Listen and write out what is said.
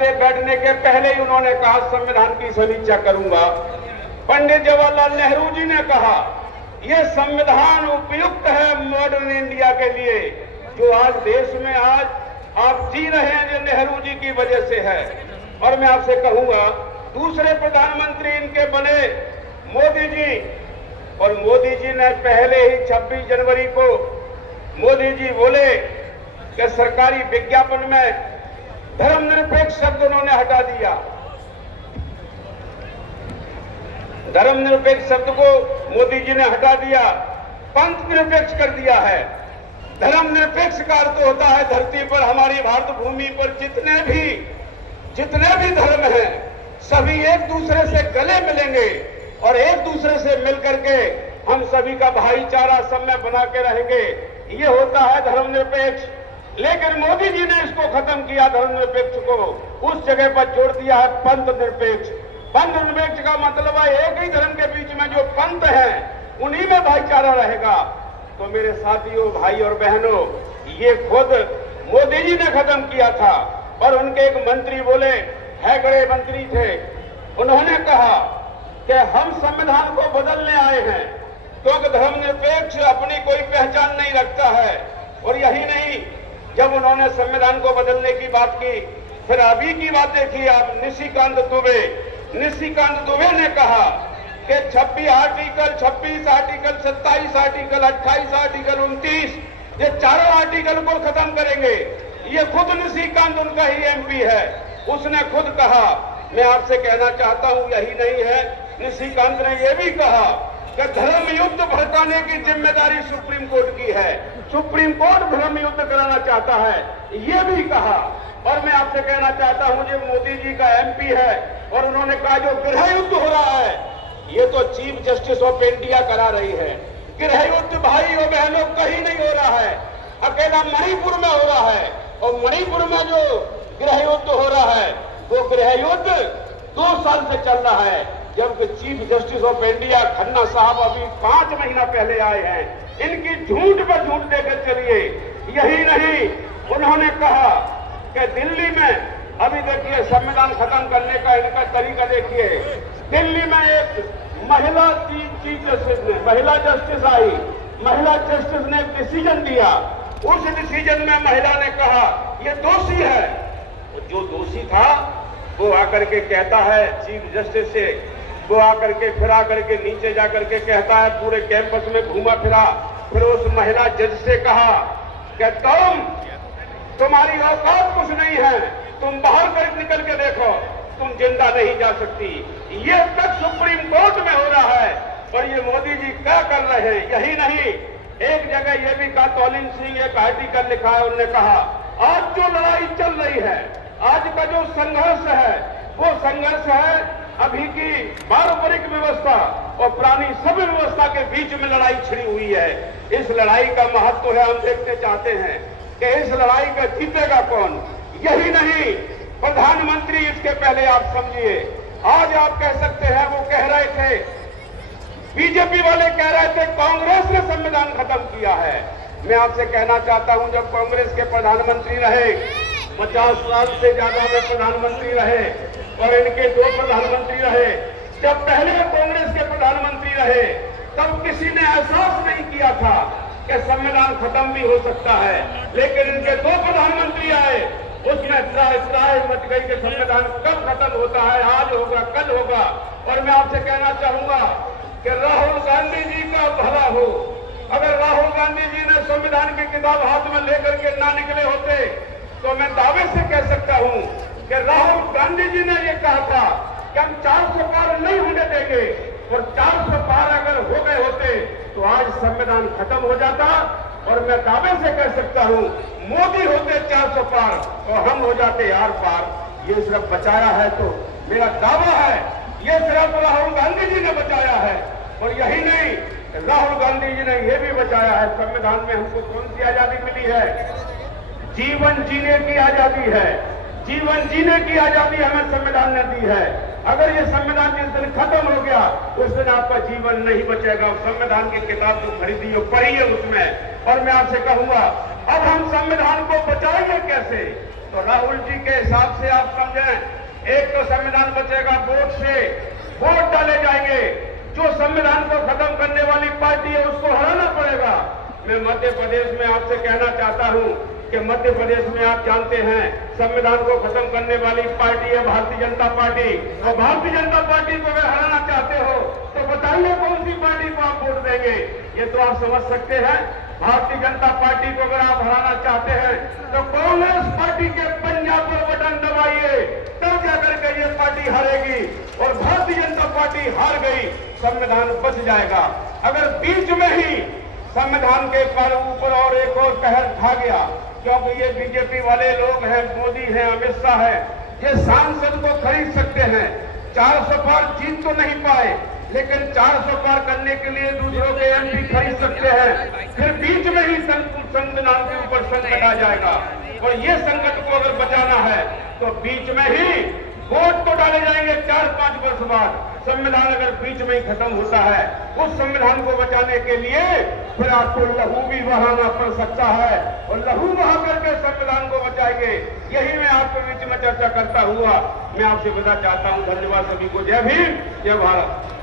पे बैठने के पहले ही उन्होंने कहा संविधान की समीक्षा करूंगा। पंडित जवाहरलाल नेहरू जी ने कहा यह संविधान उपयुक्त है मॉडर्न इंडिया के लिए। जो आज देश में आज आप जी रहे हैं जो नेहरू जी की वजह से है। और मैं आपसे कहूंगा दूसरे प्रधानमंत्री इनके बने मोदी जी, और मोदी जी ने पहले ही 26 जनवरी को मोदी जी बोले कि सरकारी विज्ञापन में धर्मनिरपेक्ष शब्द उन्होंने हटा दिया। धर्मनिरपेक्ष शब्द को मोदी जी ने हटा दिया, पंथ निरपेक्ष कर दिया है। धर्मनिरपेक्ष का अर्थ होता है धरती पर हमारी भारत भूमि पर जितने भी धर्म हैं सभी एक दूसरे से गले मिलेंगे और एक दूसरे से मिलकर के हम सभी का भाईचारा सब में बना के रहेंगे। ये होता है धर्मनिरपेक्ष। लेकिन मोदी जी ने इसको खत्म किया, धर्मनिरपेक्ष को उस जगह पर जोड़ दिया है पंथ निरपेक्ष। पंथ निरपेक्ष का मतलब है एक ही धर्म के बीच में जो पंथ है उन्हीं में भाईचारा रहेगा। तो मेरे साथियों, भाई और बहनों, ये खुद मोदी जी ने खत्म किया था। और उनके एक मंत्री बोले, हेगड़े मंत्री थे, उन्होंने कहा कि हम संविधान को बदलने आए हैं क्योंकि धर्मनिरपेक्ष अपनी कोई पहचान नहीं रखता है। और यही नहीं, जब उन्होंने संविधान को बदलने की बात की, फिर अभी की बात देखिए आप, निशिकांत दुबे ने कहा कि 26 आर्टिकल, 26 आर्टिकल, 27 आर्टिकल, 28 आर्टिकल, 29, ये चारों आर्टिकल को खत्म करेंगे। ये खुद निशिकांत उनका ही एमपी है, उसने खुद कहा। मैं आपसे कहना चाहता हूं यही नहीं है, निशिकांत ने यह भी कहा कि धर्म युद्ध भड़काने की जिम्मेदारी सुप्रीम कोर्ट की है। सुप्रीम कोर्ट धर्म युद्ध कराना चाहता है, ये भी कहा। और मैं आपसे कहना चाहता हूं जो मोदी जी का एमपी है और उन्होंने कहा जो गृह युद्ध हो रहा है ये तो चीफ जस्टिस ऑफ इंडिया करा रही है। गृह युद्ध भाई और बहनों कहीं नहीं हो रहा है, अकेला मणिपुर में हो रहा है। और मणिपुर में जो गृह युद्ध हो रहा है वो गृह युद्ध 2 साल से चल रहा है, जबकि chief justice of India Khanna साहब अभी 5 महीना पहले आए हैं। इनकी झूठ पर झूठ देकर चलिए। यही नहीं, उन्होंने कहा कि दिल्ली में अभी देखिए संविधान खत्म करने का इनका तरीका देखिए। दिल्ली में एक महिला चीफ जस्टिस ने, महिला जस्टिस आई, महिला जस्टिस ने एक डिसीजन दिया। उस डिसीजन में महिला ने कहा ये दोषी है। जो दोषी था वो आकर के कहता है चीफ जस्टिस से, वो आकर के फिर आकर के नीचे जाकर के कहता है, पूरे कैंपस में घूमा फिरा, फिर उस महिला जज से कहा कि तुम्हारी औकात कुछ नहीं है, तुम बाहर कर निकल के देखो, तुम जिंदा नहीं जा सकती। ये तक सुप्रीम कोर्ट में हो रहा है और ये मोदी जी क्या कर रहे हैं। यही नहीं, एक जगह ये भी कहा, तौलिन सिंह एक आर्टिकल लिखा है, उन्होंने कहा आज जो लड़ाई चल रही है, आज का जो संघर्ष है वो संघर्ष है अभी की पारंपरिक व्यवस्था और पुरानी सभ्य व्यवस्था के बीच में लड़ाई छिड़ी हुई है। इस लड़ाई का महत्व है, हम देखते चाहते हैं कि इस लड़ाई का जीतेगा कौन। यही नहीं, प्रधानमंत्री इसके पहले आप समझिए, आज आप कह सकते हैं वो कह रहे थे, बीजेपी वाले कह रहे थे कांग्रेस ने संविधान खत्म किया है। मैं आपसे कहना चाहता हूं जब कांग्रेस के प्रधानमंत्री रहे, 50 साल से ज्यादा में प्रधानमंत्री रहे और इनके 2 प्रधानमंत्री रहे, जब पहले कांग्रेस के प्रधानमंत्री रहे तब किसी ने एहसास नहीं किया था कि संविधान खत्म भी हो सकता है। लेकिन इनके 2 प्रधानमंत्री आए, उसमें त्राही मच गई कि संविधान कब खत्म होता है, आज होगा कल होगा। और मैं आपसे कहना चाहूंगा कि राहुल गांधी जी का भला हो, अगर राहुल गांधी जी ने संविधान की किताब हाथ में लेकर के ना निकले होते तो मैं दावे से कह सकता हूं कि राहुल गांधी जी ने यह कहा था कि हम 400 पार नहीं होने देंगे, और 400 पार अगर हो गए होते तो आज संविधान खत्म हो जाता। और मैं दावे से कह सकता हूं मोदी होते 400 पार और हम हो जाते आर पार। ये सिर्फ बचाया है, तो मेरा दावा है ये सिर्फ राहुल गांधी जी ने बचाया है। और यही नहीं, राहुल गांधी जी ने यह भी बचाया है, संविधान में हमको कौन सी आजादी मिली है, जीवन जीने की आजादी है। जीवन जीने की आजादी हमें संविधान ने दी है। अगर ये संविधान जिस दिन खत्म हो गया उस दिन आपका जीवन नहीं बचेगा। संविधान की किताब जो खरीदी हो पढ़िए उसमें। और मैं आपसे कहूंगा अब हम संविधान को बचाएंगे कैसे, तो राहुल जी के हिसाब से आप समझें, एक तो संविधान बचेगा वोट से, वोट डाले जाएंगे, जो संविधान को खत्म करने वाली पार्टी है उसको हराना पड़ेगा। मैं मध्य प्रदेश में आपसे कहना चाहता हूं कि मध्य प्रदेश में आप जानते हैं संविधान को खत्म करने वाली पार्टी है भारतीय जनता पार्टी, और भारतीय जनता पार्टी को अगर हराना चाहते हो तो बताइए कौन सी पार्टी को आप वोट देंगे। ये तो आप समझ सकते हैं, भारतीय जनता पार्टी को अगर आप हराना चाहते हैं तो कांग्रेस पार्टी के पंजाब पर बटन दबाइए, तब जाकर के ये पार्टी हारेगी। और भारतीय जनता पार्टी हार गई, संविधान बच जाएगा। अगर बीच में ही संविधान के ऊपर और एक और कहर खा गया, क्योंकि ये बीजेपी वाले लोग हैं, मोदी हैं, अमित शाह है, ये सांसद को खरीद सकते हैं। 400 पार जीत तो नहीं पाए, लेकिन 400 पार करने के लिए दूसरों के एमपी खरीद सकते हैं। फिर बीच में ही संविधान के ऊपर संकट आ जाएगा, और ये संकट को अगर बचाना है तो बीच में ही वोट तो डाले जाएंगे 4-5 वर्ष बाद। संविधान अगर बीच में ही खत्म होता है, उस संविधान को बचाने के लिए फिर आपको लहू भी बहाना पड़ सकता है, और लहू बहा करके संविधान को बचाएंगे। यही मैं आपके बीच में चर्चा करता हुआ मैं आपसे विदा चाहता हूं। धन्यवाद सभी को। जय भीम, जय भारत।